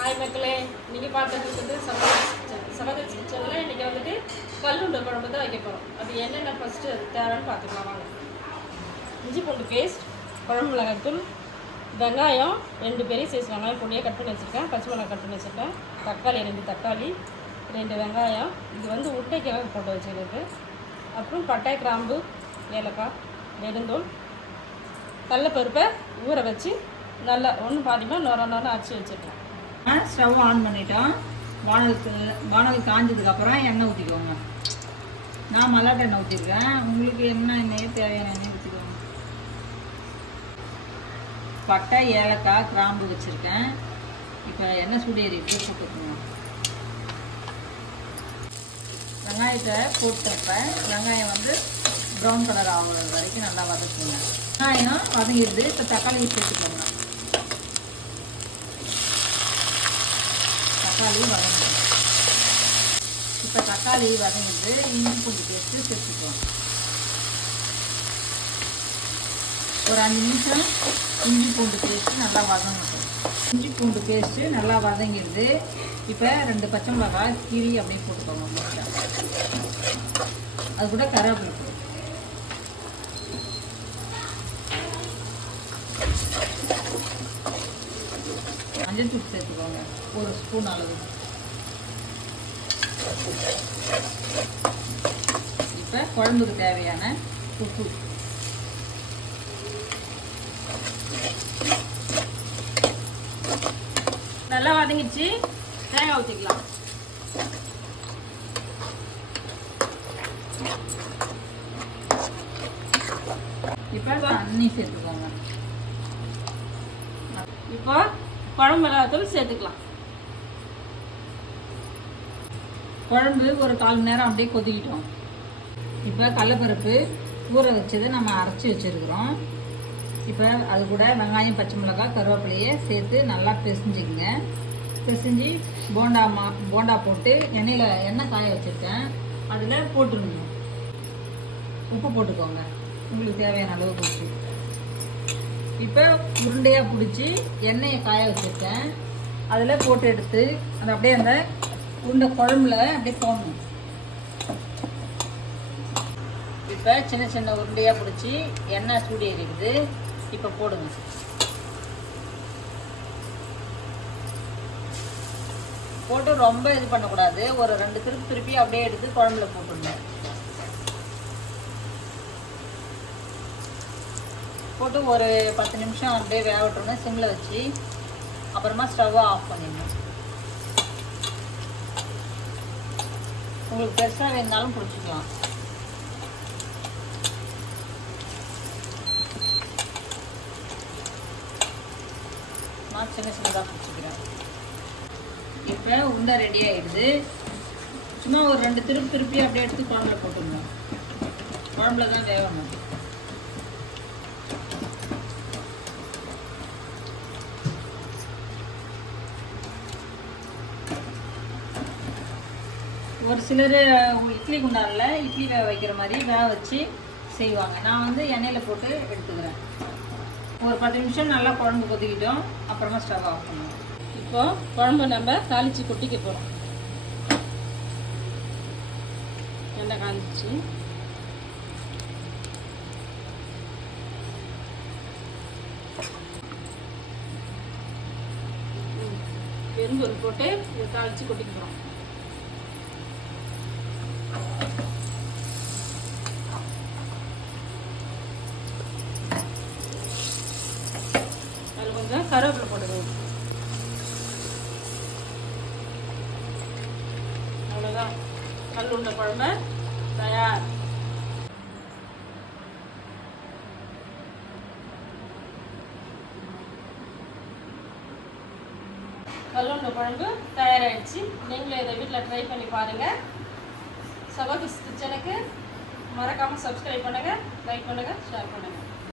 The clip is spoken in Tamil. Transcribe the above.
ஹாய் மக்களே இன்றைக்கி பார்த்துட்டு இருக்குது சகோதரி கிச்சன் சகோதரி கிச்சனில் இன்றைக்கி வந்துட்டு கல்லுண்ட குழம்பு தான் வைக்க போகிறோம் அது என்னென்ன ஃபஸ்ட்டு தேவைன்னு பார்த்துக்கலாம் வாங்க. இஞ்சி பூண்டு பேஸ்ட் குழம்பு மிளகாய்த்தூள் வெங்காயம் ரெண்டு பெரிய சைஸ் வெங்காயம் பொடியாக கட் பண்ணி வச்சுருக்கேன். பச்சை மிளகாய் கட் பண்ணி வச்சுருக்கேன். தக்காளி ரெண்டு தக்காளி ரெண்டு வெங்காயம். இது வந்து உட்டைக்காக போட்டு வச்சுருக்கு அப்புறம் பட்டை கிராம்பு ஏலக்காய் நெடுந்தூள் கடலப்பருப்பை ஊற வச்சு நல்லா ஒன்று பாதிமாக நொர நொர அரைச்சி வச்சுருக்கேன். ஸ்டவ் ஆன் பண்ணிட்டோம். வானலுக்கு வானல் காஞ்சதுக்கப்புறம் எண்ணெய் ஊற்றிக்கோங்க நான் மல்லாட்டை எண்ணெய் ஊற்றிருக்கேன் உங்களுக்கு என்ன எண்ணெயோ தேவையான எண்ணெய் ஊற்றிக்கோங்க பட்டை ஏலக்காய் கிராம்பு வச்சுருக்கேன். இப்போ எண்ணெய் சூடேறிட்டு போட்டுக்கோங்க. வெங்காயத்தை போட்டப்ப வெங்காயம் வந்து ப்ரௌன் கலர் ஆகுறது வரைக்கும் நல்லா வதக்குங்க. வெங்காயம் வதங்கிடுது. இப்போ தக்காளி சேர்த்துக்கோங்க தக்காளி வதங்கணும் இப்போ தக்காளி வதங்கிட்டு இஞ்சி பூண்டு பேஸ்ட்டு சேர்த்துக்குவோம் ஒரு அஞ்சு நிமிஷம் இஞ்சி பூண்டு பேஸ்ட்டு நல்லா வதங்கட்டும். இஞ்சி பூண்டு பேஸ்ட்டு நல்லா வதங்கிடுது. இப்போ ரெண்டு பச்சை மிளகாய் கீரி அப்படியே போட்டுக்கோங்க அது கூட கருவேப்பிலை மஞ்சள் தூள் சேர்த்துக்கோங்க. ஒரு ஸ்பூன் அளவு. இப்போ குழம்புக்கு தேவையான உப்பு. நல்லா வதங்கிச்சு தேங்காய் ஊற்றிக்கலாம் இப்போ தண்ணி சேர்த்துக்கோங்க. இப்போ குழம்பு மிளகாத்தூள் சேர்த்துக்கலாம். குழம்பு ஒரு கால் மணி நேரம் அப்படியே கொதிக்கிட்டோம். இப்போ கடலப்பருப்பு ஊற வச்சது நம்ம அரைச்சி வச்சுருக்குறோம். இப்போ அது கூட வெங்காயம் பச்சை மிளகாய் கருவேப்பிலையை சேர்த்து நல்லா பிசைஞ்சிக்கங்க. பிசைஞ்சு போண்டா மா போண்டா போட்டு எண்ணெயில் எண்ணெய் காய வச்சுருக்கேன். அதில் போட்டுருங்க உப்பு போட்டுக்கோங்க. உங்களுக்கு தேவையான அளவு போட்டு இப்போ உருண்டையாக பிடிச்சி எண்ணெயை காய வச்சுருக்கேன். அதில் போட்டு எடுத்து அதை அப்படியே அந்த உருண்டை குழம்புல அப்படியே போடணும். இப்போ சின்ன சின்ன உருண்டையாக பிடிச்சி எண்ணெய் சூடி இருக்குது இப்போ போடுங்க. போட்டு ரொம்ப இது பண்ணக்கூடாது. ஒரு ரெண்டு திருப்பி திருப்பி அப்படியே எடுத்து குழம்புல போட்டுருந்தேன் போட்டு ஒரு பத்து நிமிஷம் அப்படியே வேக விட்டோம்னா சிம்மில் வச்சு அப்புறமா ஸ்டவ்வை ஆஃப் பண்ணிடணும். உங்களுக்கு பெருசாக வேணுனாலும் பிடிச்சிக்கலாம். நான் சின்ன சின்னதாக பிடிச்சிக்கிறேன். இப்போ உண்டை ரெடி ஆகிடுது சும்மா ஒரு ரெண்டு திருப்பி திருப்பி அப்படியே எடுத்து குழம்புல போட்டுருங்க குழம்புல தான் வேகணும். ஒரு சிலர் இட்லி குண்டானில் இட்லி வேக வைக்கிற மாதிரி வேக வச்சு செய்வாங்க. நான் வந்து எண்ணெயில் போட்டு எடுத்துக்கிறேன். ஒரு பத்து நிமிஷம் நல்லா குழம்பு கொதிக்கிட்டோம். அப்புறமா ஸ்டவ் ஆஃப் பண்ணுவோம் இப்போது குழம்பு நம்ம தாளித்து கொட்டிக்க போகிறோம் எண்ணெய் காஞ்சிச்சு. பெரும்பொருள் போட்டு தாளித்து கொட்டிக்க போகிறோம் அதில் கொஞ்சம் கருவேப்பிலை போட்டுக்கணும் அவ்வளோதான் கல் உண்ட குழம்பு. தயார். கல்லுண்ட குழம்பு தயாராகிடுச்சு நீங்களும் இதை வீட்டில் ட்ரை பண்ணி பாருங்கள் சபகிஸ் கிச்சனுக்கு மறக்காமல் சப்ஸ்கிரைப் பண்ணுங்கள் லைக் பண்ணுங்கள் ஷேர் பண்ணுங்கள்